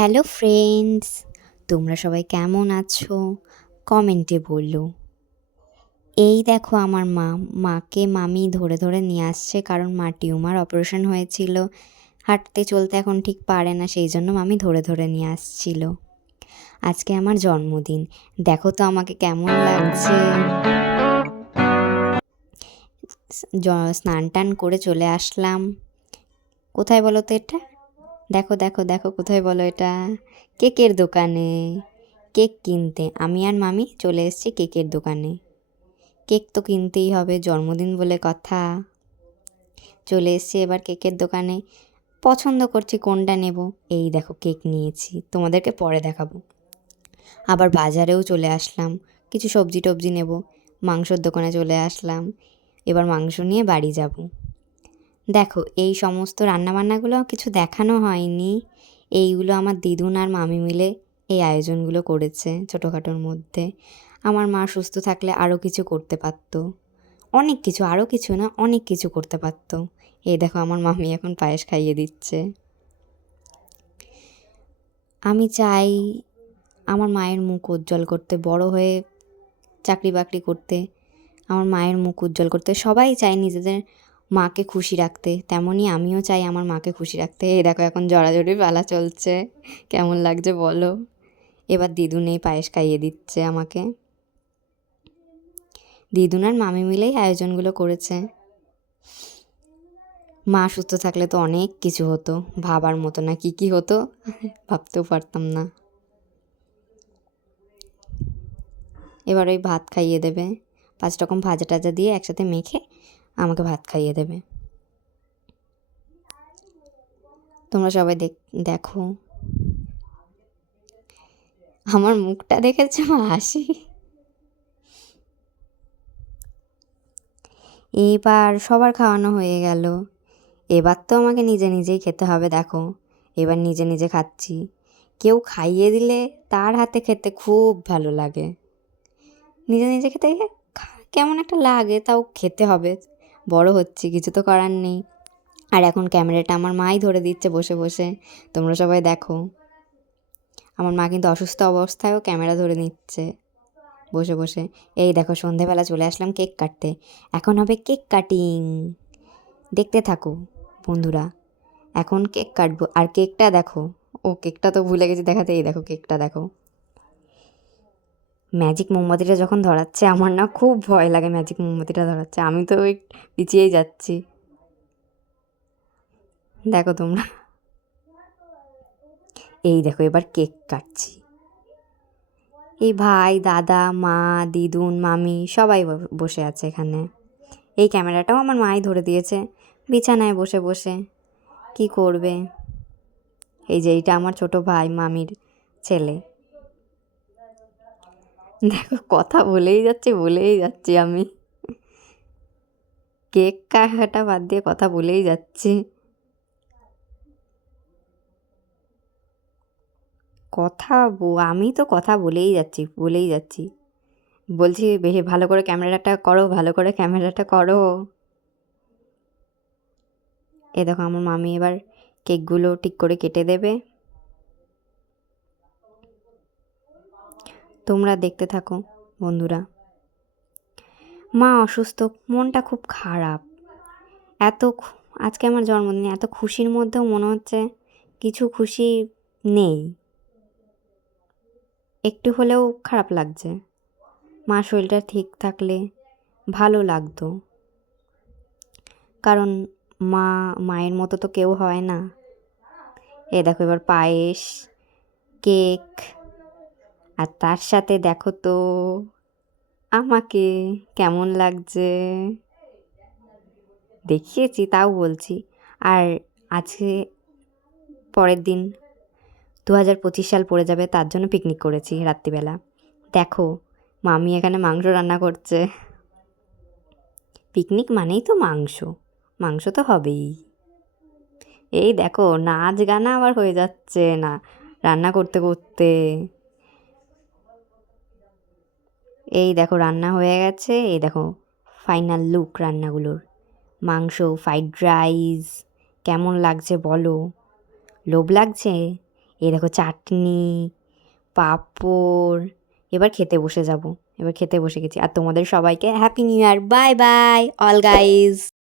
Hello friends, তোমরা সবাই কেমন আছো? কমেন্টে বলো। এই দেখো আমার মাকে মামি ধরে ধরে নিয়ে আসছে, কারণ মার টিউমার অপারেশন হয়েছিল। হাঁটতে চলতে এখন ঠিক পারে না, সেই জন্য মামি ধরে ধরে নিয়ে আসছিল। আজকে আমার জন্মদিন, দেখো তো আমাকে কেমন লাগছে। স্নান টান করে চলে আসলাম। কোথায় বলো তো এটা? দেখো দেখো দেখো, কোথায় বলো এটা? কেকের দোকানে। কেক কিনতে আমি আর মামি চলে এসেছি কেকের দোকানে। কেক তো কিনতেই হবে, জন্মদিন বলে কথা। চলে এসেছি এবার কেকের দোকানে। পছন্দ করছি কোনটা নেব। এই দেখো কেক নিয়েছি, তোমাদেরকে পরে দেখাবো। আবার বাজারেও চলে আসলাম, কিছু সবজি টবজি নেব। মাংসর দোকানে চলে আসলাম, এবার মাংস নিয়ে বাড়ি যাব। দেখো এই সমস্ত রান্নাবান্নাগুলো কিছু দেখানো হয়নি, এইগুলো আমার দিদুন আর মামি মিলে এই আয়োজনগুলো করেছে ছোটোখাটোর মধ্যে। আমার মা সুস্থ থাকলে আরও কিছু করতে পারতো, অনেক কিছু, আরও কিছু না অনেক কিছু করতে পারতো। এই দেখো আমার মামি এখন পায়েস খাইয়ে দিচ্ছে। আমি চাই আমার মায়ের মুখ উজ্জ্বল করতে, বড় হয়ে চাকরি বাকরি করতে, আমার মায়ের মুখ উজ্জ্বল করতে। সবাই চায় নিজেদের মাকে খুশি রাখতে, তেমনই আমিও চাই আমার মাকে খুশি রাখতে। এই দেখো এখন জড়াজড়ি পালা চলছে, কেমন লাগছে বলো। এবার দিদুন এই পায়েস খাইয়ে দিচ্ছে আমাকে। দিদুন আর মামি মিলেই আয়োজনগুলো করেছে। মা সুস্থ থাকলে তো অনেক কিছু হতো, ভাবার মতো না কি কি হতো ভাবতেও পারতাম না। এবার ওই ভাত খাইয়ে দেবে, 5 রকম ভাজা টাজা দিয়ে একসাথে মেখে আমাকে ভাত খাইয়ে দেবে। তোমরা সবাই দেখো আমার মুখটা দেখেছো, হাসি। এবার সবার খাওয়ানো হয়ে গেল, এবার তো আমাকে নিজে নিজেই খেতে হবে। দেখো এবার নিজে নিজে খাচ্ছি। কেউ খাইয়ে দিলে তার হাতে খেতে খুব ভালো লাগে। নিজে নিজে খেতে কেমন একটা লাগে, তাও খেতে হবে, বড় হচ্ছি, কিছু তো করার নেই। আর এখন ক্যামেরাটা আমার মাই ধরে দিচ্ছে বসে বসে, তোমরা সবাই দেখো। আমার মা কিন্তু অসুস্থ অবস্থায়ও ক্যামেরা ধরে নিচ্ছে বসে বসে। এই দেখো সন্ধেবেলা চলে আসলাম কেক কাটতে, এখন হবে কেক কাটিং। দেখতে থাকো বন্ধুরা, এখন কেক কাটবো। আর কেকটা দেখো, ও কেকটা তো ভুলে গেছি দেখাতে। এই দেখো কেকটা দেখো, ম্যাজিক মোমবাতিটা যখন ধরাচ্ছে আমার না খুব ভয় লাগে। ম্যাজিক মোমবাতিটা ধরাচ্ছে, আমি তো ওই পিছিয়েই যাচ্ছি। দেখো তোমরা, এই দেখো এবার কেক কাটছি। এই ভাই, দাদা, মা, দিদুন, মামি সবাই বসে আছে এখানে। এই ক্যামেরাটাও আমার মাই ধরে দিয়েছে বিছানায় বসে বসে। কি করবে? এই যে এইটা আমার ছোট ভাই, মামির ছেলে। দেখো কথা বলেই যাচ্ছি আমি, কেক কাটা বাদ দিয়ে কথা বলেই যাচ্ছি। আমি তো কথা বলেই যাচ্ছি। বলছি বেশি ভালো করে ক্যামেরাটা করো, ভালো করে ক্যামেরাটা করো। এ দেখো আমার মামি এবার কেকগুলো ঠিক করে কেটে দেবে, তোমরা দেখতে থাকো বন্ধুরা। মা অসুস্থ, মনটা খুব খারাপ। আজকে আমার জন্মদিন, এত খুশির মধ্যেও মনে হচ্ছে কিছু খুশি নেই, একটু হলেও খারাপ লাগছে। মা শরীরটা ঠিক থাকলে ভালো লাগতো, কারণ মায়ের মতো তো কেউ হয় না। এ দেখো এবার পায়েস, কেক, আর তার সাথে দেখো তো আমাকে কেমন লাগছে, দেখিয়েছি তাও বলছি। আর আজকে পরের দিন 2025 সাল পড়ে যাবে, তার জন্য পিকনিক করেছি রাত্রিবেলা। দেখো মামি এখানে মাংস রান্না করছে। পিকনিক মানেই তো মাংস, মাংস তো হবেই। এই দেখো নাচ গানা আবার হয়ে যাচ্ছে না রান্না করতে করতে। এই দেখো রান্না হয়ে গেছে, এই দেখো ফাইনাল লুক রান্নাগুলোর। মাংস, ফ্রাইড রাইস, কেমন লাগছে বলো? লোভ লাগছে? এই দেখো চাটনি, পাঁপড়। এবার খেতে বসে যাব। এবার খেতে বসে গেছি। আর তোমাদের সবাইকে happy new year. Bye bye all guys.